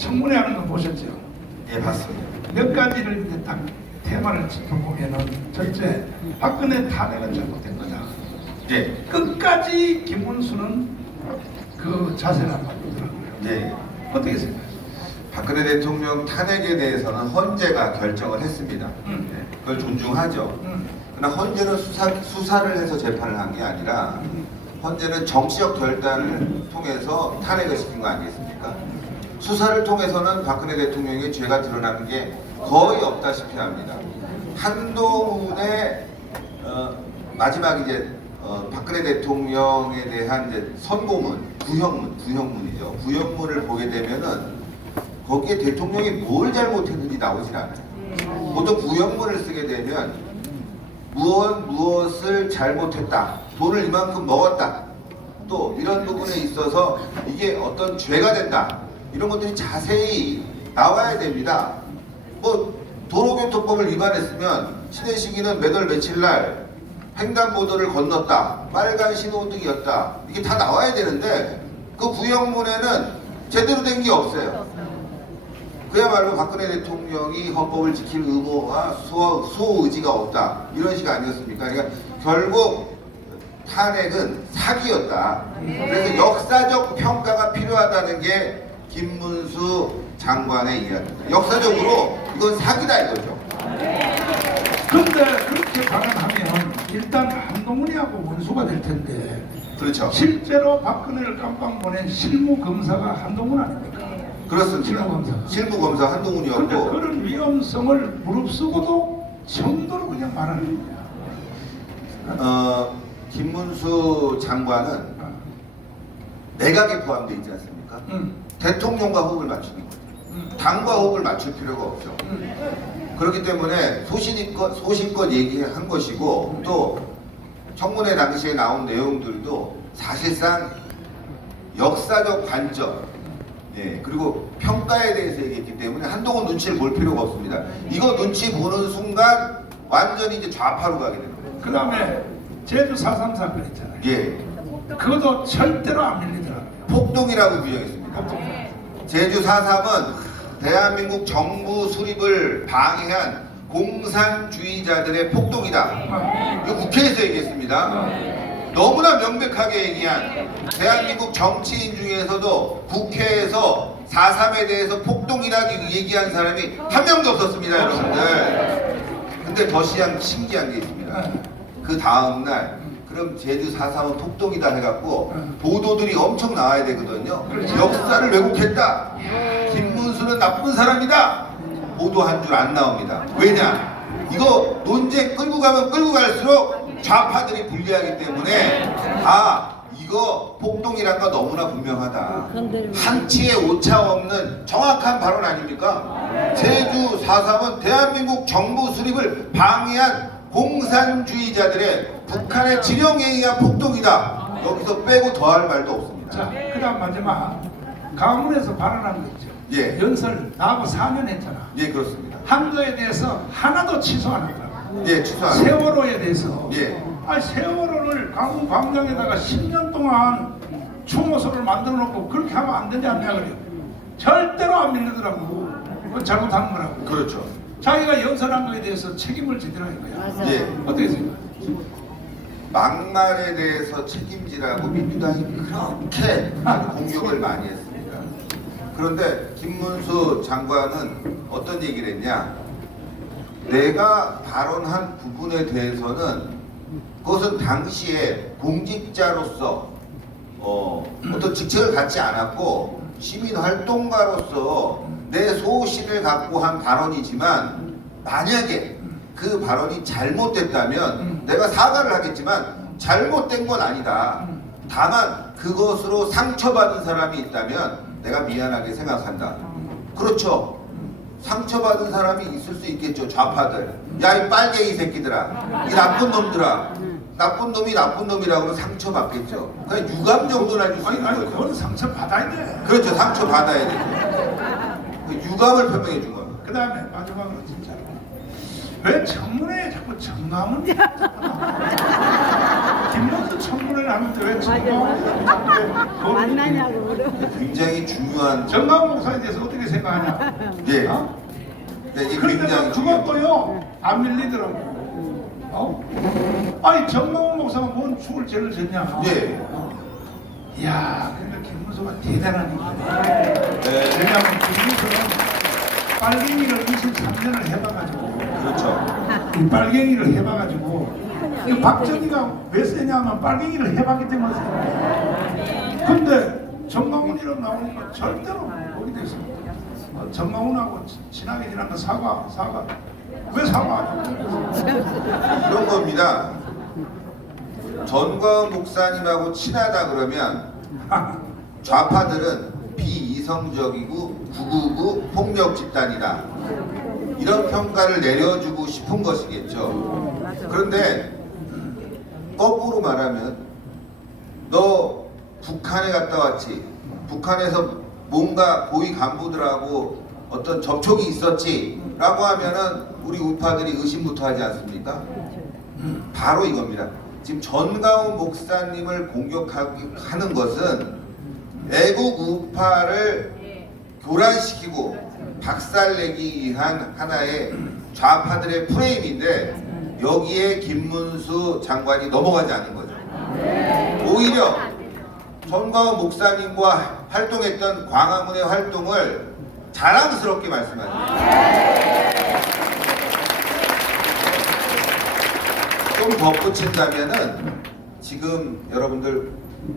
청문회 하는 거 보셨죠? 예, 봤습니다. 몇 가지를 이제 딱 테마를 짚어보면은 첫째, 박근혜 탄핵은 잘못된 거다. 예, 끝까지 김문수는 그 자세를 안 바꾸더라고요. 예. 어떻게 생각하세요? 박근혜 대통령 탄핵에 대해서는 헌재가 결정을 했습니다. 예, 그걸 존중하죠. 그러나 헌재는 수사를 해서 재판을 한 게 아니라 헌재는 정치적 결단을 통해서 탄핵을 시킨 거 아니겠습니까? 수사를 통해서는 박근혜 대통령의 죄가 드러나는 게 거의 없다시피 합니다. 한동훈의 마지막 이제 박근혜 대통령에 대한 이제 선고문, 구형문이죠. 구형문을 보게 되면은 거기에 대통령이 뭘 잘못했는지 나오질 않아요. 보통 구형문을 쓰게 되면 무엇을 잘못했다, 돈을 이만큼 먹었다, 또 이런 부분에 있어서 이게 어떤 죄가 된다, 이런 것들이 자세히 나와야 됩니다. 뭐 도로교통법을 위반했으면 신혜식이는 몇 월 며칠 날 횡단보도를 건넜다, 빨간 신호등이었다, 이게 다 나와야 되는데 그 구형문에는 제대로 된 게 없어요. 그야말로 박근혜 대통령이 헌법을 지킬 의무와 수호 의지가 없다, 이런 식 아니었습니까? 그러니까 결국 탄핵은 사기였다. 그래서 역사적 평가가 필요하다는 게 김문수 장관의 이야기입니다. 역사적으로 이건 사기다 이거죠. 그런데 그렇게 발언하면 일단 한동훈이하고 원수가 될 텐데, 그렇죠. 실제로 박근혜를 깜빵 보낸 실무검사가 한동훈 아닙니까? 그렇습니다. 실무검사 그런데 한동훈이었고, 그런 위험성을 무릅쓰고도 정도로 그냥 말하는 거야. 김문수 장관은 내각에 포함되어 있지 않습니까? 대통령과 호흡을 맞추는 거죠. 당과 호흡을 맞출 필요가 없죠. 그렇기 때문에 소신껏 얘기한 것이고, 또 청문회 당시에 나온 내용들도 사실상 역사적 관점, 예, 그리고 평가에 대해서 얘기했기 때문에 한동훈 눈치를 볼 필요가 없습니다. 이거 눈치 보는 순간 완전히 이제 좌파로 가게 됩니다. 그 다음에 제주 4.3 사건 있잖아요. 예, 그것도 절대로 안 밀리더라고요. 폭동이라고 규정했습니다. 제주 4.3은 대한민국 정부 수립을 방해한 공산주의자들의 폭동이다. 이거 국회에서 얘기했습니다. 너무나 명백하게 얘기한, 대한민국 정치인 중에서도 국회에서 4.3에 대해서 폭동이라고 얘기한 사람이 한 명도 없었습니다, 여러분들. 근데 더 신기한 게 있습니다. 그 다음날 그럼 제주 4.3은 폭동이다 해갖고 보도들이 엄청 나와야 되거든요. 역사를 왜곡했다, 김문수는 나쁜 사람이다, 보도한 줄 안 나옵니다. 왜냐? 이거 논쟁 끌고 가면 끌고 갈수록 좌파들이 불리하기 때문에, 이거 폭동이란 거 너무나 분명하다, 한치의 오차 없는 정확한 발언 아닙니까? 제주 4.3은 대한민국 정부 수립을 방해한 공산주의자들의 북한의 지령에 의한 폭동이다. 여기서 빼고 더할 말도 없습니다. 자, 그 다음 마지막 강원에서 발언한 거 있죠. 예. 연설 나하고 4년 했잖아. 예, 그렇습니다. 한 거에 대해서 하나도 취소 안 하더라고. 예, 취소합니다. 세월호에 대해서. 예. 세월호를 강원 광장에다가 10년 동안 추모소를 만들어 놓고 그렇게 하면 안 되지 않냐 그래요. 절대로 안 밀리더라고. 그건 잘못한 거라고. 그렇죠. 자기가 연설한 거에 대해서 책임을 지더라 이거야. 예. 어떻게 생각해? 막말에 대해서 책임지라고 민주당이 그렇게 공격을 많이 했습니다. 그런데 김문수 장관은 어떤 얘기를 했냐? 내가 발언한 부분에 대해서는 그것은 당시에 공직자로서 어떤 직책을 갖지 않았고 시민활동가로서 내 소신을 갖고 한 발언이지만, 만약에 그 발언이 잘못됐다면 내가 사과를 하겠지만 잘못된 건 아니다. 다만 그것으로 상처받은 사람이 있다면 내가 미안하게 생각한다. 그렇죠. 상처받은 사람이 있을 수 있겠죠. 좌파들. 야, 이 빨갱이 새끼들아, 이 나쁜 놈들아, 나쁜 놈이 나쁜 놈이라고 하면 상처받겠죠. 그냥 유감 정도는 줄 수 있는 거죠. 그건 상처 받아야 돼. 그렇죠. 상처 받아야 되죠. 그 유감을 표명해 준 겁니다. 그 다음에 마지막으로 진짜 왜 청문회에 자꾸 정강훈 김문수 청문회를 하는데 왜 맞아. 정강훈 만나냐고 그러. 굉장히 중요한 정강훈 목사에 대해서 어떻게 생각하냐? 예. 어? 네, 이게 그런데 굉장히 중요한 그것도요 안 밀리더라고. 어? 아니 정강훈 목사가 뭔 죽을 죄를 졌냐? 예. 이야, 근데 김문수가 대단한 인물이야. 네. 왜냐하면 김문수는 빨갱이를 23년을 해봐가지고 그렇죠. 이 빨갱이를 해봐가지고 이 박정희가 왜 세냐면 빨갱이를 해봤기 때문에 세요. 근데 정강훈이랑 나오니까 절대로 모르게 됐습니다. 정강훈하고 친하게 지난 거 사과 왜 사과하냐? 그런 겁니다. 전광훈 목사님하고 친하다 그러면 좌파들은 비이성적이고 구구구 폭력 집단이다. 이런 평가를 내려주고 싶은 것이겠죠. 그런데 거꾸로 말하면 너 북한에 갔다 왔지. 북한에서 뭔가 고위 간부들하고 어떤 접촉이 있었지 라고 하면은 우리 우파들이 의심부터 하지 않습니까? 바로 이겁니다. 지금 전광훈 목사님을 공격하는 것은 애국 우파를 교란시키고 박살내기 위한 하나의 좌파들의 프레임인데 여기에 김문수 장관이 넘어가지 않은 거죠. 오히려 전광훈 목사님과 활동했던 광화문의 활동을 자랑스럽게 말씀하십니다. 좀 덧붙인다면은 지금 여러분들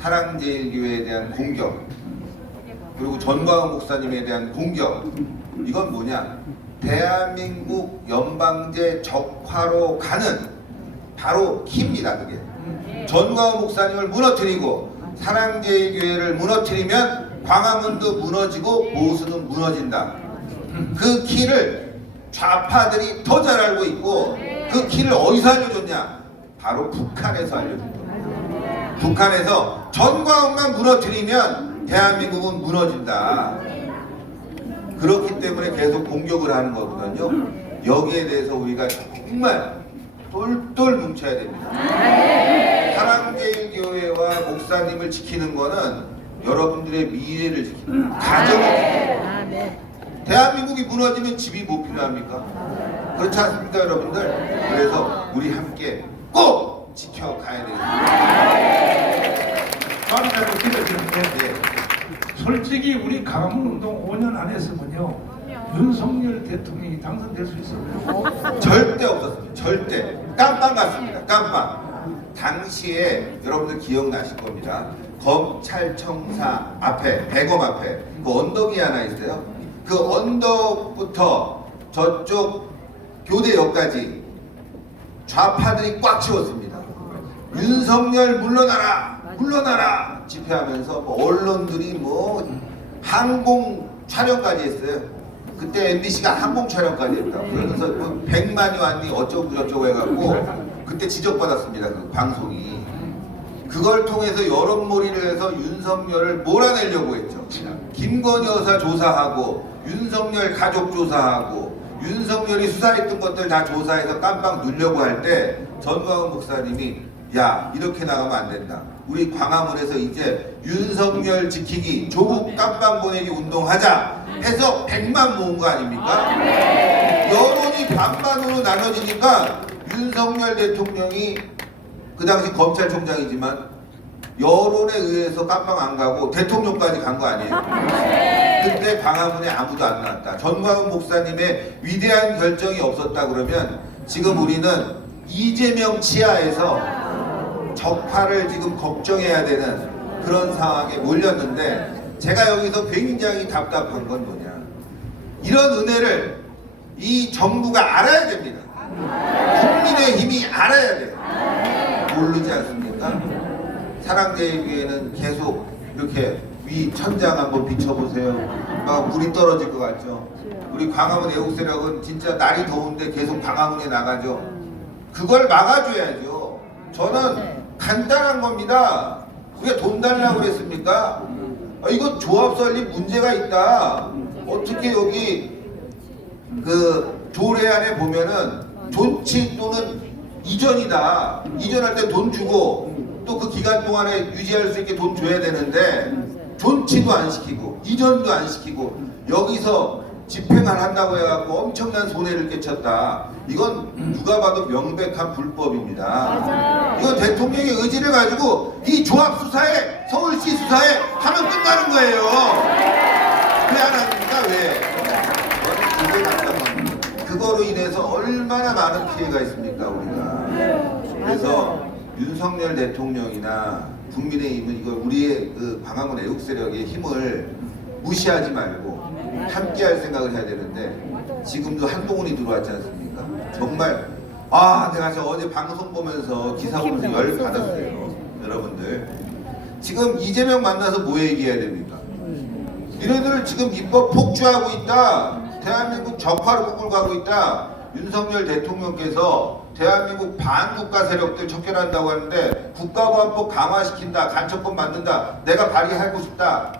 사랑제일교회에 대한 공격 그리고 전광훈 목사님에 대한 공격 이건 뭐냐? 대한민국 연방제 적화로 가는 바로 키입니다. 그게 전광훈 목사님을 무너뜨리고 사랑제일교회를 무너뜨리면 광화문도 무너지고 보수는 무너진다. 그 키를 좌파들이 더 잘 알고 있고 그 키를 어디서 알려줬냐? 바로 북한에서 알려줍니다. 북한에서 전광훈만 무너뜨리면 대한민국은 무너진다. 그렇기 때문에 계속 공격을 하는 거거든요. 여기에 대해서 우리가 정말 똘똘 뭉쳐야 됩니다. 사랑제일교회와 목사님을 지키는 거는 여러분들의 미래를 지키는 거예요. 가정을 지키는 거예요. 대한민국이 무너지면 집이 뭐 필요합니까? 그렇지 않습니까 여러분들? 그래서 우리 함께 꼭 지켜가야 됩니다. 말을 잘못 들려주는데 네. 솔직히 우리 강화문 운동 5년 안 했으면요 윤석열 대통령이 당선될 수 있었어요. 절대 없었습니다. 절대. 깜빵 같습니다. 깜빵. 당시에 여러분들 기억나실 겁니다. 검찰청사 앞에, 대검 앞에 그 언덕이 하나 있어요. 그 언덕부터 저쪽 교대역까지 좌파들이 꽉 채웠습니다. 윤석열 물러나라! 물러나라! 집회하면서 뭐 언론들이 뭐 항공 촬영까지 했어요. 그때 MBC가 항공 촬영까지 했다. 그러면서 뭐 100만이 왔니 어쩌고 저쩌고 해갖고 그때 지적받았습니다. 그 방송이. 그걸 통해서 여론몰이를 해서 윤석열을 몰아내려고 했죠. 김건희 여사 조사하고 윤석열 가족 조사하고 윤석열이 수사했던 것들 다 조사해서 깜빵 누려고 할 때 전광훈 목사님이 야 이렇게 나가면 안 된다. 우리 광화문에서 이제 윤석열 지키기 조국 깜빵 보내기 운동하자 해서 100만 모은 거 아닙니까? 여론이 반반으로 나눠지니까 윤석열 대통령이 그 당시 검찰총장이지만 여론에 의해서 깜빵 안 가고 대통령까지 간 거 아니에요? 그때 광화문에 아무도 안 나왔다. 전광훈 목사님의 위대한 결정이 없었다 그러면 지금 우리는 이재명 치하에서 적파를 지금 걱정해야 되는 그런 상황에 몰렸는데 제가 여기서 굉장히 답답한 건 뭐냐? 이런 은혜를 이 정부가 알아야 됩니다. 국민의힘이 알아야 돼요. 모르지 않습니까? 사랑제일교회는 계속 이렇게 위 천장 한번 비춰보세요. 막 물이 떨어질 것 같죠? 우리 광화문 애국세력은 진짜 날이 더운데 계속 광화문에 나가죠. 그걸 막아줘야죠. 저는 간단한 겁니다. 왜 돈 달라고 그랬습니까? 이거 조합 설립 문제가 있다. 어떻게 여기 그 조례안에 보면은 존치 또는 이전이다. 이전할 때 돈 주고 또 그 기간 동안에 유지할 수 있게 돈 줘야 되는데 존치도 안 시키고 이전도 안 시키고 여기서 집행을 한다고 해갖고 엄청난 손해를 끼쳤다. 이건 누가 봐도 명백한 불법입니다. 맞아요. 이건 대통령의 의지를 가지고 이 조합 수사에 서울시 수사에 하면 끝나는 거예요. 왜 안 합니까? 왜? 그게 답답합니다. 그거로 인해서 얼마나 많은 피해가 있습니까 우리가. 그래서 윤석열 대통령이나 국민의힘은 이거 우리의 그 광화문 애국 세력의 힘을 무시하지 말고 함께할 생각을 해야 되는데 지금도 한동훈이 들어왔지 않습니까? 정말 내가 저 어제 방송 보면서 기사 보면서 열 받았어요. 여러분들 지금 이재명 만나서 뭐 얘기해야 됩니까? 이네들 지금 입법 폭주하고 있다. 대한민국 적화로 끌고 가고 있다. 윤석열 대통령께서 대한민국 반국가 세력들 척결한다고 하는데 국가보안법 강화시킨다. 간첩법 만든다. 내가 발의하고 싶다.